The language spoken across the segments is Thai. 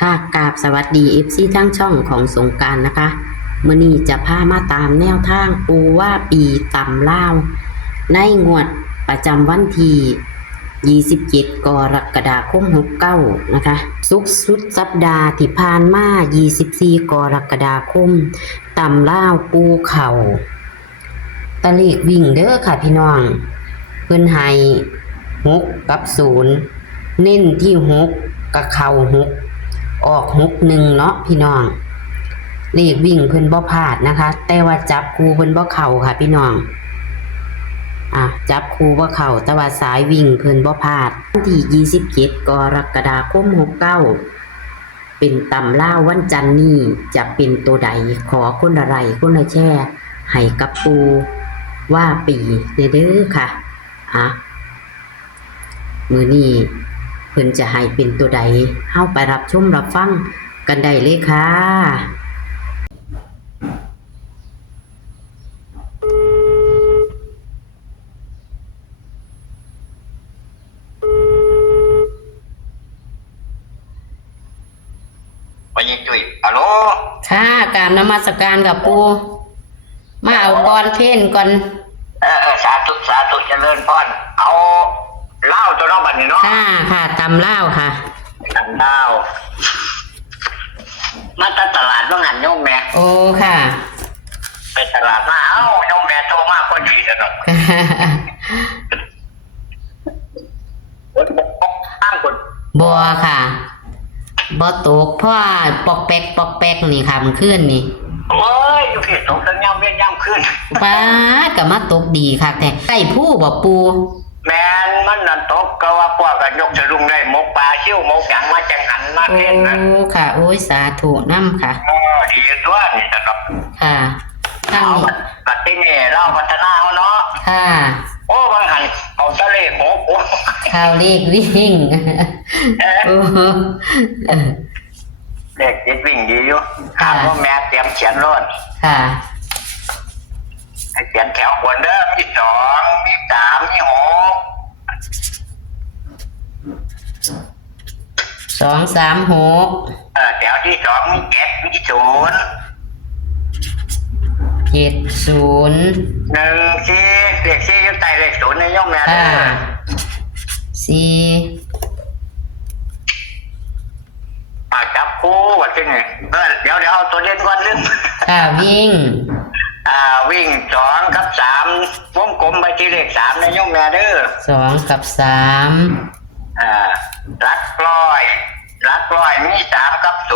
ค่ะกราบสวัสดีFCทั้งช่องของสงกรานต์นะคะมื้อนี้จะพามาตามแนวทางปูว่าปีตำลาวในงวดประจำวันที่27 กรกฎาคม 69นะคะศุกร์สุดสัปดาห์ที่ผ่านมา24 กรกฎาคมตำลาวปูเข่าตะเลขวิ่งเด้อค่ะพี่น้องเพิ่นให้6กับ0เน้นที่6กับเข่า6ออก61เนาะพี่น้องเลขวิ่งเพิ่นบ่พลาดนะคะแต่ว่าจับคู่เพิ่นบ่เข้าค่ะพี่น้องจับคู่บ่เข้าแต่ว่าสายวิ่งเพิ่นบ่พลาดวันที่27 กรกฎาคม 69เป็นตำลาววันจันทร์นี้จะเป็นตัวใดขอคนละไลค์คนละแชร์ให้กับปูว่าปีเด้อค่ะมื้อนี้เพิ่นจะให้เป็นตัวใดเฮาไปรับชมรับฟังกันได้เลยค่ะไปยิงจุ้ยฮัลโหลค่ะกราบนมัสการกับปูมาเอาก่อนเพ่นก่อนสาธุสาธุเจริญพรเอาเหล้าตัวน้องบัดนี่เนาะค่ะตำลาวค่ะตำเหล้ามาตลาดต้องหันโยมแม่โอ้ค่ะไปตลาดมาโยมแม่โทรมาคนดีสนุกคนข้างคนบัวค่ะบ่ตกเพราะปอกแป๊กนี่ค่ะมันขึ้นนี่โอ้ยอยู่ที่ตกทั้งย่ำเวียนย่ำขึ้นป้าก็มาตกดีค่ะแต่ใกล้ผู้บ่ปูแม่นมันนั่นตกก็ว่าพวกกันยกสะดุ้งได้มกปลาชิ่วมกหยังมาจังหันมาเล่นนะโอ้ค่ะโอ้ยสาธุนำค่ะดีตัวนี่สนุกค่ะทั้งนี้ปัตติเน่เล่าพัฒนาเขาเนาะค่ะโอ้บางหันเอาทะเลโหข่าวเลขวิ่งโอ้เด็กจิตวิ่งดีอยู่ถามว่าแม่เตรียมเขียนรถค่ะให้เขียนแถวบนเด้อมี2มี3มี6 2 3 6แถวที่2มี7มี0 7 0 1 4เลข4อยู่ใต้เลข0ในย่อมแม่เด้อ4จับคู่ว่าที่นี่เดี๋ยวเอาตัวเด่นก่อนลืมค่ะวิ่งวิ่ง2กับ3วงกลมไปที่เลข3ในย่อมแม่เด้อ2กับ3ลักร้อยมี3กับ0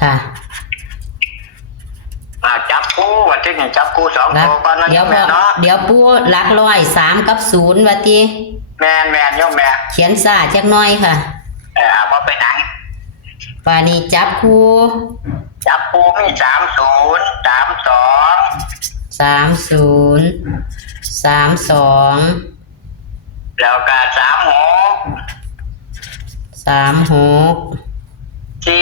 ค่ะจับคู่ว่าที่นี่จับคู่2ตัวก่อนนะเดี๋ยวปูลักร้อย3กับ0ว่าติแม่นย่อมแม่เขียนซ่าจักหน่อยค่ะบ่ไปไหนป่านี้จับคู่มี30 32แล้วก็36 70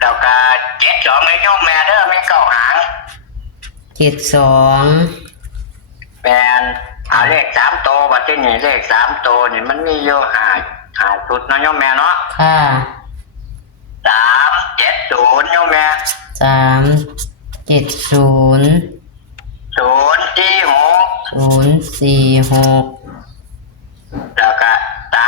แล้วก็72ในย่อมแม่เด้อไม่เก้าหาง72แม่นเลข3ตัวบัดนี้เลข3ตัวนี่มันมีอยู่5จุดเนาะย่อมแม่เนาะค่ะ370ย่อมแม่046แล้วก็360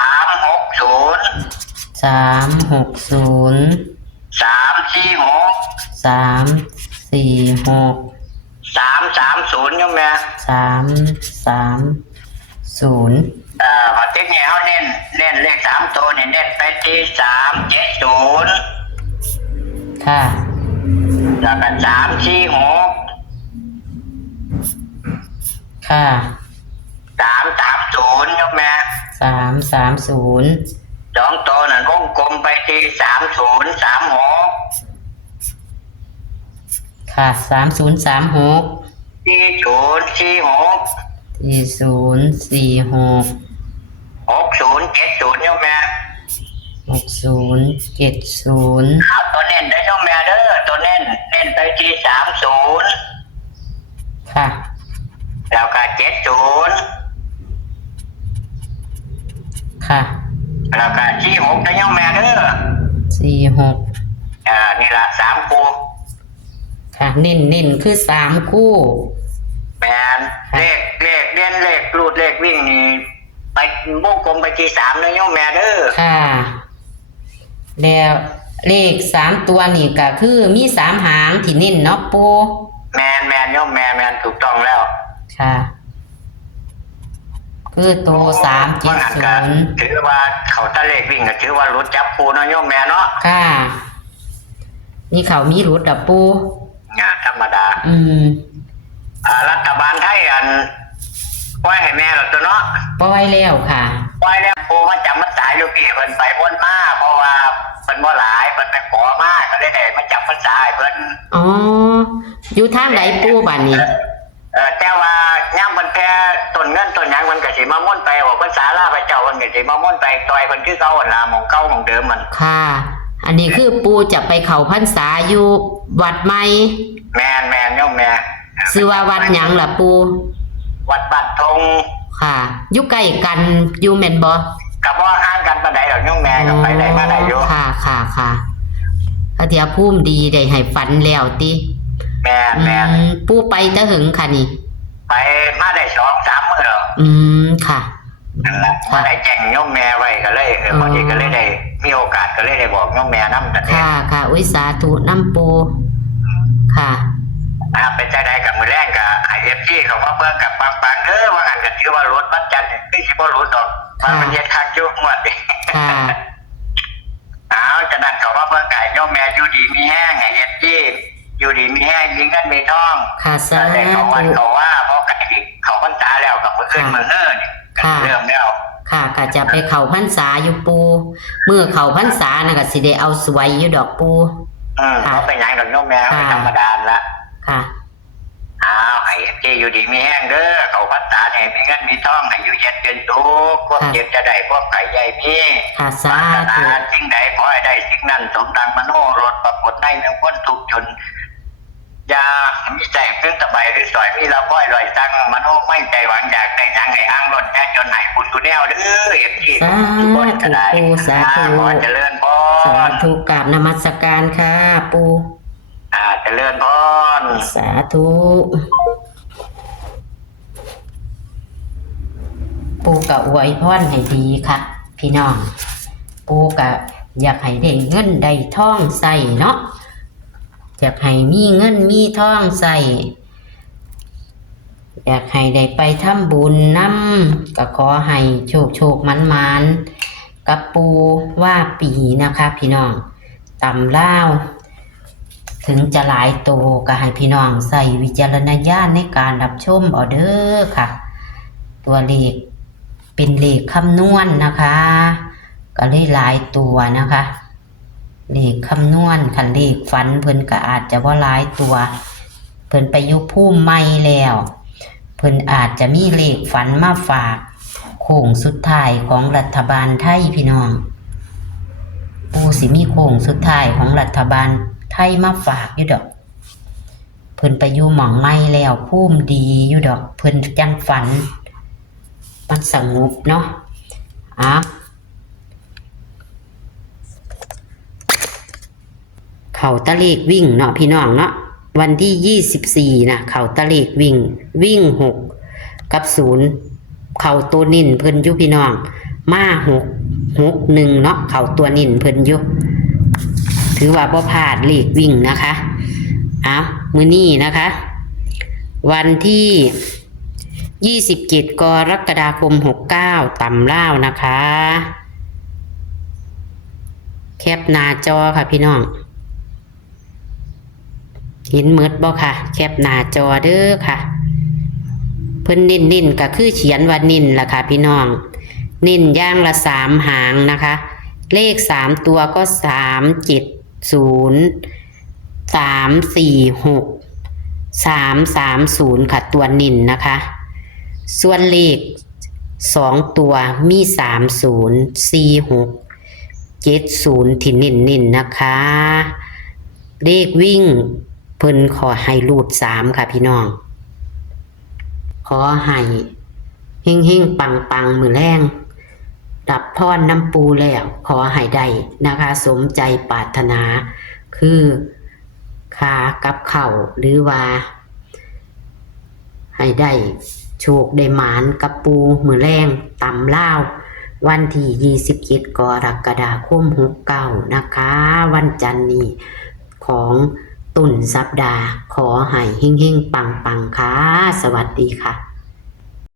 330ย่อมแม่330บัดนี้เฮาเน้นเลข3ตัวนี่เน้นไปที่370ค่ะแล้วก็346ค่ะ330ย่อมแม่330 2ตัวนั่นวงกลมไปที่3036ค่ะ3036 4046 4046 6070โยมแม่ 6070เอาตัวเน้นได้โยมแม่เด้อตัวเน้นไปที่30ค่ะแล้วก็70ค่ะแล้วก็46ได้โยมแม่เด้อ46นี่ล่ะ3คู่ค่ะเน้นคือ3คู่แม่นเลขเด่นเลขรูดเลขวิ่งนี่ไปวงกลมไปที่3เด้อโยมแม่เด้อค่ะแล้วเลข3ตัวนี่ก็คือมี3หางที่เน้นเนาะปูแม่นโยมแม่ถูกต้องแล้วค่ะคือโต370ถือว่าเขาตะเลขวิ่งก็ถือว่ารู้จับปูเนาะโยมแม่เนาะค่ะนี่เขามีรุดดับปูธรรมดารัฐบาลไทยปล่อยให้แม่หรอตัวเนาะปล่อยแล้วค่ะปล่อยแล้วปูมาจำมันสายอยู่พี่เพิ่นไปพ้นมาเพราะว่าเพิ่นบ่หลายเพิ่นไปขอมาก็เลยได้มาจับมันสายเพิ่นอ๋ออยู่ทางไหนปูบัดนี้แต่ว่าย่างมันแค่ต้นเงินต้นหยังมันก็สิมาม่วนไปออกพรรษาลาพระเจ้ามันก็สิมาม่วนไปต่อยเพิ่นคือเก่าหั่นล่ะหม่องเก่าหม่องเดิมมันค่ะอันนี้คือปูจะไปเข้าพรรษาอยู่วัดใหม่แม่นโยมแม่ชื่อว่าวัดหยังล่ะปูวัดบัดทงค่ะอยู่ใกล้กันอยู่แม่นบ่ก็บ่ห่างกันปานใดดอกโยมแม่ก็ไปได้มาได้อยู่ค่ะพระเถรภูมิดีได้ให้ฝันแล้วติแม่นปูไปตะหึงค่ะนี่ไปมาได้ 2-3 มื้อแล้วค่ะนั่นแหละมาได้แจ้งโยมแม่ไว้ก็เลยพอดีก็เลยได้มีโอกาสก็เลยได้บอกโยมแม่นำแต่ค่ะอุยสาธุนำปูค่ะเป็นใจใดกับมือแรงกับไอเอฟซีเขามาเบิ่งกับปังเด้อว่างั้นก็ถือว่ารถบัดจันทร์นี่สิบ่รู้ดอกว่ามันเฮ็ดคักอยู่หมดค่ะจะนั่นเขามาเบิ่งกับโยมแม่อยู่ดีมีแห้งไอเอฟซีอยู่ดีมีแห้งยิงกันมีทองค่ะสาธุเขาว่าเพราะไก่เขาพรรษาแล้วกับมื้ออื่นมื้อเนิ่นเรื่องแล้วค่ะก็จะไปเข้าพรรษาอยู่ปูเมื่อเข้าพรรษาน่ะก็สิได้เอาสวยอยู่ดอกปูเขาเป็นหยังดอกโยมแม่ธรรมดาละค่ะไอ้ที่อยู่ดีมีแห้งเด้อเขาพัฒนาให้มีเงินมีทองให้อยู่เย็นเป็นสุขพวกเจ็บจะได้พวกไก่ใหญ่มีสาธุสิ่งใดขอให้ได้สิ่งนั้นสมดังมโนรถปรากฏได้เมื่อพ้นทุกจนยามีใจเพิ่งสบายหรือสอยมีละพ้อยลอยจังมโนไม่ใจหวังอยากได้ยังให้อ้างรถแค่จนไหนคุณสุแนวเด้อเอฟซีสาธุสาธุขอเจริญพรสาธุกราบนมัสการค่ะปูเจริญพรสาธุปูกะอวยพรให้ดีค่ะพี่น้องปูกะอยากให้ได้เงินได้ทองใส่เนาะอยากให้มีเงินมีทองใส่อยากให้ได้ไปทำบุญนำก็ขอให้โชคมันกับปูว่าปีนะคะพี่น้องตำล่าวถึงจะหลายโตก็ให้พี่น้องใส่วิจารณญาณในการรับชมเอาเด้อค่ะตัวเลขเป็นเลขคำนวณนะคะก็เลยหลายตัวนะคะเลขคำนวณคันเลขฝันเพิ่นก็อาจจะว่าหลายตัวเพิ่นไปยุคภูมิใหม่แล้วเพิ่นอาจจะมีเลขฝันมาฝากโค้งสุดท้ายของรัฐบาลไทยพี่น้องปูสิมีโค้งสุดท้ายของรัฐบาลไทยมาฝากอยู่ดอกเพิ่นไปอยู่หม่องใหม่แล้วภูมิดีอยู่ดอกเพิ่นจังฝันมันสงบเนาะเขาตะเลขวิ่งเนาะพี่น้องเนาะวันที่24นะเขาตะเลขวิ่ง6กับ0เขาตัวนิ่นเพิ่นอยู่พี่น้องมา6 1เนาะเขาตัวนิ่นเพิ่นอยู่ถือว่าบ่พลาดเลขวิ่งนะคะมื้อนี้นะคะวันที่27กรกฎาคม69ตำล่าวนะคะแคปหน้าจอค่ะพี่น้องเห็นหมดบ่ค่ะแคปหน้าจอเด้อค่ะเพิ่นเน้นก็คือเขียนว่าเน้นล่ะค่ะพี่น้องเน้นอย่างละ3หางนะคะเลข3ตัวก็370 346 330ค่ะตัวเน้นนะคะ ส่วนเลข2ตัวมี30 46 70ที่เน้นๆนะคะ เลขวิ่งเพิ่นขอให้รูด3ค่ะพี่น้อง ขอให้เฮงๆปังๆมื้อแรงรับพรน้ำปูแล้วขอให้ได้นะคะ สมใจปรารถนาคือค่ากับข้าวหรือว่า ให้ได้โชคได้หมานกับปูมือแรงตำล่าววันที่27กรกฎาคม69นะคะ วันจันทร์นี้ของต้นสัปดาห์ขอให้เฮงๆปังๆค่ะสวัสดีค่ะ